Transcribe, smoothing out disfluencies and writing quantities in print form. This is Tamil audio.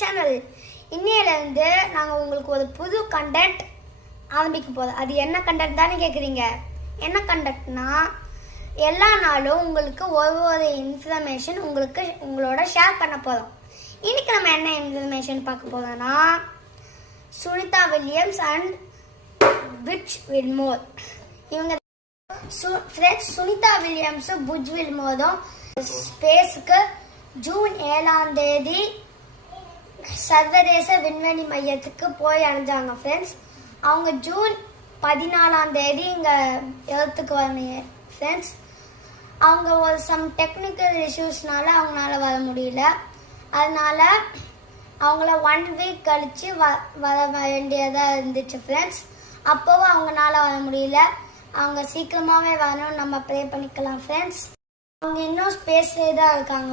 சேனல். இன்னையிலேருந்து நாங்கள் உங்களுக்கு ஒரு புது கண்டென்ட் ஆரம்பிக்க போதும். அது என்ன கண்டென்ட் தானே கேட்குறீங்க? என்ன கண்டென்ட்னா, எல்லா நாளும் உங்களுக்கு ஒவ்வொரு இன்ஃபர்மேஷன் உங்களோட ஷேர் பண்ண போதும். இன்னைக்கு நம்ம என்ன இன்ஃபர்மேஷன் பார்க்க போதோம்னா, Sunita Williams and Butch Wilmore. இவங்க ஃப்ரெண்ட்ஸ். சுனிதா வில்லியம்ஸ் புட்ச் வில்மோரும் ஸ்பேஸுக்கு ஜூன் 7ஆம் தேதி சர்வதேச விண்வெளி மையத்துக்கு போய் அடைஞ்சாங்க ஃப்ரெண்ட்ஸ். அவங்க ஜூன் 14ஆம் தேதி இங்கே எர்த்துக்கு வரணும் ஃப்ரெண்ட்ஸ். அவங்க ஒரு சம் டெக்னிக்கல் இஷ்யூஸ்னால அவங்களால வர முடியல. அதனால அவங்கள 1 வீக் கழித்து வர வேண்டியதாக இருந்துச்சு ஃப்ரெண்ட்ஸ். அப்போவும் அவங்களால வர முடியல. அவங்க சீக்கிரமாகவே வரணும்னு நம்ம ப்ரே பண்ணிக்கலாம் ஃப்ரெண்ட்ஸ். அவங்க இன்னும் ஸ்பேஸ்லேயே தான் இருக்காங்க.